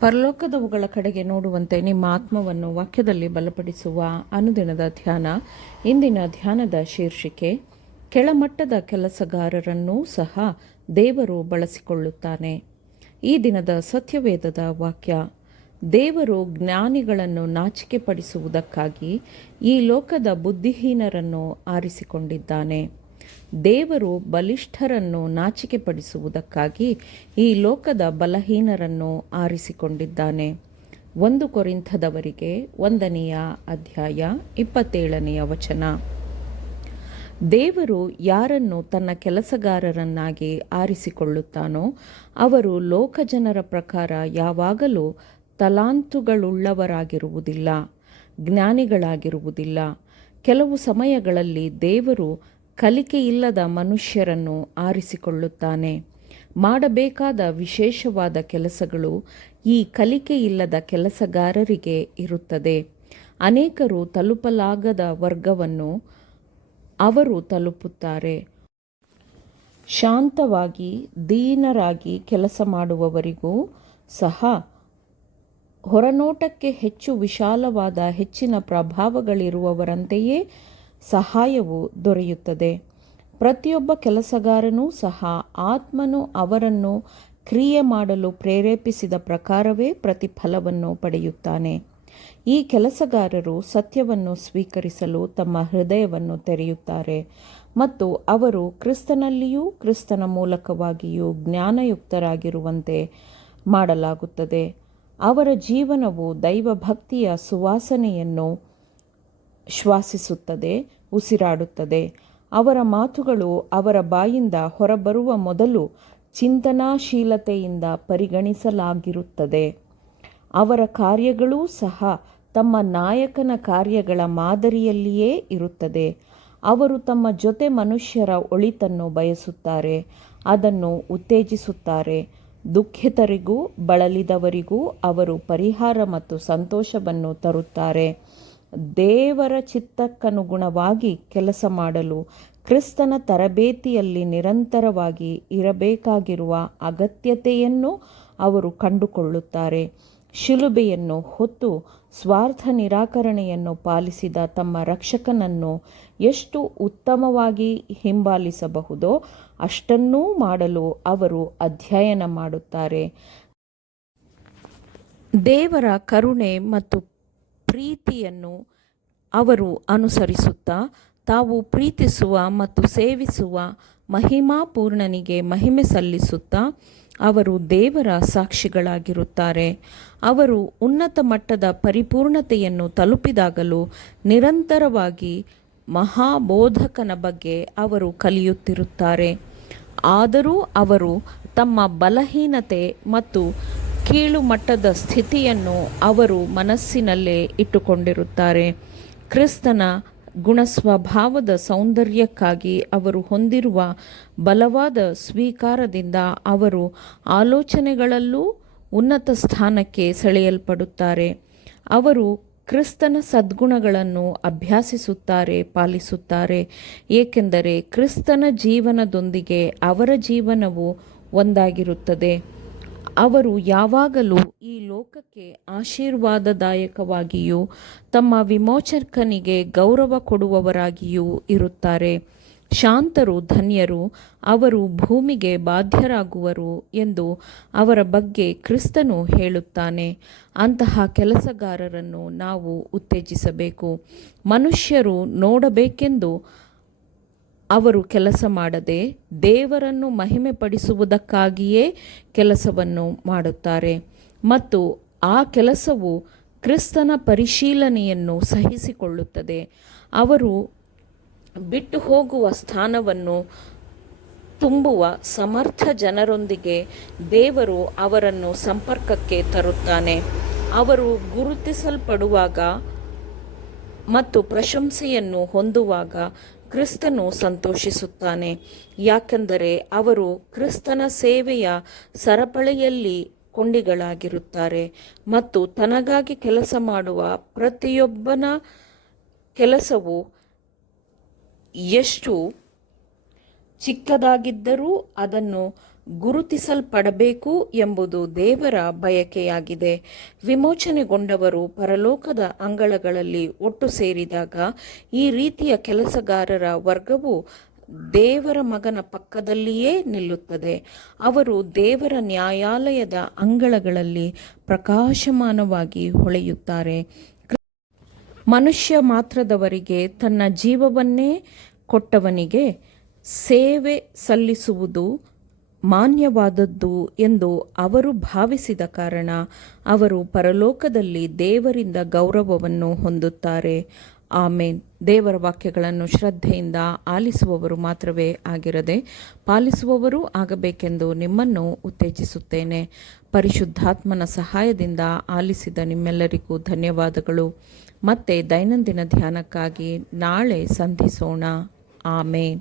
ಪರಲೋಕದವುಗಳ ಕಡೆಗೆ ನೋಡುವಂತೆ ನಿಮ್ಮ ಆತ್ಮವನ್ನು ವಾಕ್ಯದಲ್ಲಿ ಬಲಪಡಿಸುವ ಅನುದಿನದ ಧ್ಯಾನ. ಇಂದಿನ ಧ್ಯಾನದ ಶೀರ್ಷಿಕೆ, ಕೆಳಮಟ್ಟದ ಕೆಲಸಗಾರರನ್ನೂ ಸಹ ದೇವರು ಬಳಸಿಕೊಳ್ಳುತ್ತಾನೆ. ಈ ದಿನದ ಸತ್ಯವೇದದ ವಾಕ್ಯ, ದೇವರು ಜ್ಞಾನಿಗಳನ್ನು ನಾಚಿಕೆಪಡಿಸುವುದಕ್ಕಾಗಿ ಈ ಲೋಕದ ಬುದ್ಧಿಹೀನರನ್ನು ಆರಿಸಿಕೊಂಡಿದ್ದಾನೆ. ದೇವರು ಬಲಿಷ್ಠರನ್ನು ನಾಚಿಕೆಪಡಿಸುವುದಕ್ಕಾಗಿ ಈ ಲೋಕದ ಬಲಹೀನರನ್ನು ಆರಿಸಿಕೊಂಡಿದ್ದಾನೆ. 1 ಕೊರಿಂಥದವರಿಗೆ 1ನೇ ಅಧ್ಯಾಯ 27ನೇ ವಚನ. ದೇವರು ಯಾರನ್ನು ತನ್ನ ಕೆಲಸಗಾರರನ್ನಾಗಿ ಆರಿಸಿಕೊಳ್ಳುತ್ತಾನೋ ಅವರು ಲೋಕಜನರ ಪ್ರಕಾರ ಯಾವಾಗಲೂ ತಲಾಂತುಗಳುಳ್ಳವರಾಗಿರುವುದಿಲ್ಲ, ಜ್ಞಾನಿಗಳಾಗಿರುವುದಿಲ್ಲ. ಕೆಲವು ಸಮಯಗಳಲ್ಲಿ ದೇವರು ಕಲಿಕೆಯಿಲ್ಲದ ಮನುಷ್ಯರನ್ನು ಆರಿಸಿಕೊಳ್ಳುತ್ತಾನೆ. ಮಾಡಬೇಕಾದ ವಿಶೇಷವಾದ ಕೆಲಸಗಳು ಈ ಕಲಿಕೆಯಿಲ್ಲದ ಕೆಲಸಗಾರರಿಗೆ ಇರುತ್ತದೆ. ಅನೇಕರು ತಲುಪಲಾಗದ ವರ್ಗವನ್ನು ಅವರು ತಲುಪುತ್ತಾರೆ. ಶಾಂತವಾಗಿ ದೀನರಾಗಿ ಕೆಲಸ ಮಾಡುವವರಿಗೂ ಸಹ ಹೊರನೋಟಕ್ಕೆ ಹೆಚ್ಚು ವಿಶಾಲವಾದ ಹೆಚ್ಚಿನ ಪ್ರಭಾವಗಳಿರುವವರಂತೆಯೇ ಸಹಾಯವು ದೊರೆಯುತ್ತದೆ. ಪ್ರತಿಯೊಬ್ಬ ಕೆಲಸಗಾರನೂ ಸಹ ಆತ್ಮನು ಅವರನ್ನು ಕ್ರಿಯೆ ಮಾಡಲು ಪ್ರೇರೇಪಿಸಿದ ಪ್ರಕಾರವೇ ಪ್ರತಿಫಲವನ್ನು ಪಡೆಯುತ್ತಾನೆ. ಈ ಕೆಲಸಗಾರರು ಸತ್ಯವನ್ನು ಸ್ವೀಕರಿಸಲು ತಮ್ಮ ಹೃದಯವನ್ನು ತೆರೆಯುತ್ತಾರೆ ಮತ್ತು ಅವರು ಕ್ರಿಸ್ತನಲ್ಲಿಯೂ ಕ್ರಿಸ್ತನ ಮೂಲಕವಾಗಿಯೂ ಜ್ಞಾನಯುಕ್ತರಾಗಿರುವಂತೆ ಮಾಡಲಾಗುತ್ತದೆ. ಅವರ ಜೀವನವು ದೈವಭಕ್ತಿಯ ಸುವಾಸನೆಯನ್ನು ಶ್ವಾಸಿಸುತ್ತದೆ, ಉಸಿರಾಡುತ್ತದೆ. ಅವರ ಮಾತುಗಳು ಅವರ ಬಾಯಿಂದ ಹೊರಬರುವ ಮೊದಲು ಚಿಂತನಾಶೀಲತೆಯಿಂದ ಪರಿಗಣಿಸಲಾಗಿರುತ್ತದೆ. ಅವರ ಕಾರ್ಯಗಳೂ ಸಹ ತಮ್ಮ ನಾಯಕನ ಕಾರ್ಯಗಳ ಮಾದರಿಯಲ್ಲಿಯೇ ಇರುತ್ತದೆ. ಅವರು ತಮ್ಮ ಜೊತೆ ಮನುಷ್ಯರ ಒಳಿತನ್ನು ಬಯಸುತ್ತಾರೆ, ಅದನ್ನು ಉತ್ತೇಜಿಸುತ್ತಾರೆ. ದುಃಖಿತರಿಗೂ ಬಳಲಿದವರಿಗೂ ಅವರು ಪರಿಹಾರ ಮತ್ತು ಸಂತೋಷವನ್ನು ತರುತ್ತಾರೆ. ದೇವರ ಚಿತ್ತಕ್ಕನುಗುಣವಾಗಿ ಕೆಲಸ ಮಾಡಲು ಕ್ರಿಸ್ತನ ತರಬೇತಿಯಲ್ಲಿ ನಿರಂತರವಾಗಿ ಇರಬೇಕಾಗಿರುವ ಅಗತ್ಯತೆಯನ್ನು ಅವರು ಕಂಡುಕೊಳ್ಳುತ್ತಾರೆ. ಶಿಲುಬೆಯನ್ನು ಹೊತ್ತು ಸ್ವಾರ್ಥ ನಿರಾಕರಣೆಯನ್ನು ಪಾಲಿಸಿದ ತಮ್ಮ ರಕ್ಷಕನನ್ನು ಎಷ್ಟು ಉತ್ತಮವಾಗಿ ಹಿಂಬಾಲಿಸಬಹುದೋ ಅಷ್ಟನ್ನೂ ಮಾಡಲು ಅವರು ಅಧ್ಯಯನ ಮಾಡುತ್ತಾರೆ. ದೇವರ ಕರುಣೆ ಮತ್ತು ಪ್ರೀತಿಯನ್ನು ಅವರು ಅನುಸರಿಸುತ್ತಾ ತಾವು ಪ್ರೀತಿಸುವ ಮತ್ತು ಸೇವಿಸುವ ಮಹಿಮಾಪೂರ್ಣನಿಗೆ ಮಹಿಮೆ ಸಲ್ಲಿಸುತ್ತಾ ಅವರು ದೇವರ ಸಾಕ್ಷಿಗಳಾಗಿರುತ್ತಾರೆ. ಅವರು ಉನ್ನತ ಮಟ್ಟದ ಪರಿಪೂರ್ಣತೆಯನ್ನು ತಲುಪಿದಾಗಲೂ ನಿರಂತರವಾಗಿ ಮಹಾಬೋಧಕನ ಬಗ್ಗೆ ಅವರು ಕಲಿಯುತ್ತಿರುತ್ತಾರೆ. ಆದರೂ ಅವರು ತಮ್ಮ ಬಲಹೀನತೆ ಮತ್ತು ಕೀಳು ಮಟ್ಟದ ಸ್ಥಿತಿಯನ್ನು ಅವರು ಮನಸ್ಸಿನಲ್ಲೇ ಇಟ್ಟುಕೊಂಡಿರುತ್ತಾರೆ. ಕ್ರಿಸ್ತನ ಗುಣಸ್ವಭಾವದ ಸೌಂದರ್ಯಕ್ಕಾಗಿ ಅವರು ಹೊಂದಿರುವ ಬಲವಾದ ಸ್ವೀಕಾರದಿಂದ ಅವರು ಆಲೋಚನೆಗಳಲ್ಲೂ ಉನ್ನತ ಸ್ಥಾನಕ್ಕೆ ಸೆಳೆಯಲ್ಪಡುತ್ತಾರೆ. ಅವರು ಕ್ರಿಸ್ತನ ಸದ್ಗುಣಗಳನ್ನು ಅಭ್ಯಾಸಿಸುತ್ತಾರೆ, ಪಾಲಿಸುತ್ತಾರೆ, ಏಕೆಂದರೆ ಕ್ರಿಸ್ತನ ಜೀವನದೊಂದಿಗೆ ಅವರ ಜೀವನವು ಒಂದಾಗಿರುತ್ತದೆ. ಅವರು ಯಾವಾಗಲೂ ಈ ಲೋಕಕ್ಕೆ ಆಶೀರ್ವಾದದಾಯಕವಾಗಿಯೂ ತಮ್ಮ ವಿಮೋಚಕನಿಗೆ ಗೌರವ ಕೊಡುವವರಾಗಿಯೂ ಇರುತ್ತಾರೆ. ಶಾಂತರು ಧನ್ಯರು, ಅವರು ಭೂಮಿಗೆ ಬಾಧ್ಯರಾಗುವರು ಎಂದು ಅವರ ಬಗ್ಗೆ ಕ್ರಿಸ್ತನು ಹೇಳುತ್ತಾನೆ. ಅಂತಹ ಕೆಲಸಗಾರರನ್ನು ನಾವು ಉತ್ತೇಜಿಸಬೇಕು. ಮನುಷ್ಯರು ನೋಡಬೇಕೆಂದು ಅವರು ಕೆಲಸ ಮಾಡದೆ ದೇವರನ್ನು ಮಹಿಮೆಪಡಿಸುವುದಕ್ಕಾಗಿಯೇ ಕೆಲಸವನ್ನು ಮಾಡುತ್ತಾರೆ ಮತ್ತು ಆ ಕೆಲಸವು ಕ್ರಿಸ್ತನ ಪರಿಶೀಲನೆಯನ್ನು ಸಹಿಸಿಕೊಳ್ಳುತ್ತದೆ. ಅವರು ಬಿಟ್ಟು ಹೋಗುವ ಸ್ಥಾನವನ್ನು ತುಂಬುವ ಸಮರ್ಥ ಜನರೊಂದಿಗೆ ದೇವರು ಅವರನ್ನು ಸಂಪರ್ಕಕ್ಕೆ ತರುತ್ತಾನೆ. ಅವರು ಗುರುತಿಸಲ್ಪಡುವಾಗ ಮತ್ತು ಪ್ರಶಂಸೆಯನ್ನು ಹೊಂದುವಾಗ ಕ್ರಿಸ್ತನು ಸಂತೋಷಿಸುತ್ತಾನೆ, ಯಾಕೆಂದರೆ ಅವರು ಕ್ರಿಸ್ತನ ಸೇವೆಯ ಸರಪಳಿಯಲ್ಲಿ ಕೊಂಡಿಗಳಾಗಿರುತ್ತಾರೆ ಮತ್ತು ತನಗಾಗಿ ಕೆಲಸ ಮಾಡುವ ಪ್ರತಿಯೊಬ್ಬನ ಕೆಲಸವು ಎಷ್ಟು ಚಿಕ್ಕದಾಗಿದ್ದರೂ ಅದನ್ನು ಗುರುತಿಸಲ್ಪಡಬೇಕು ಎಂಬುದು ದೇವರ ಬಯಕೆಯಾಗಿದೆ. ವಿಮೋಚನೆಗೊಂಡವರು ಪರಲೋಕದ ಅಂಗಳಗಳಲ್ಲಿ ಒಟ್ಟು ಸೇರಿದಾಗ ಈ ರೀತಿಯ ಕೆಲಸಗಾರರ ವರ್ಗವು ದೇವರ ಮಗನ ಪಕ್ಕದಲ್ಲಿಯೇ ನಿಲ್ಲುತ್ತದೆ. ಅವರು ದೇವರ ನ್ಯಾಯಾಲಯದ ಅಂಗಳಗಳಲ್ಲಿ ಪ್ರಕಾಶಮಾನವಾಗಿ ಹೊಳೆಯುತ್ತಾರೆ. ಮನುಷ್ಯ ಮಾತ್ರದವರಿಗೆ ತನ್ನ ಜೀವವನ್ನೇ ಕೊಟ್ಟವನಿಗೆ ಸೇವೆ ಸಲ್ಲಿಸುವುದು ಮಾನ್ಯವಾದದ್ದು ಎಂದು ಅವರು ಭಾವಿಸಿದ ಕಾರಣ ಅವರು ಪರಲೋಕದಲ್ಲಿ ದೇವರಿಂದ ಗೌರವವನ್ನು ಹೊಂದುತ್ತಾರೆ. ಆಮೇನ್. ದೇವರ ವಾಕ್ಯಗಳನ್ನು ಶ್ರದ್ಧೆಯಿಂದ ಆಲಿಸುವವರು ಮಾತ್ರವೇ ಆಗಿರದೆ ಪಾಲಿಸುವವರೂ ಆಗಬೇಕೆಂದು ನಿಮ್ಮನ್ನು ಉತ್ತೇಜಿಸುತ್ತೇನೆ. ಪರಿಶುದ್ಧಾತ್ಮನ ಸಹಾಯದಿಂದ ಆಲಿಸಿದ ನಿಮ್ಮೆಲ್ಲರಿಗೂ ಧನ್ಯವಾದಗಳು. ಮತ್ತೆ ದೈನಂದಿನ ಧ್ಯಾನಕ್ಕಾಗಿ ನಾಳೆ ಸಂಧಿಸೋಣ. ಆಮೇನ್.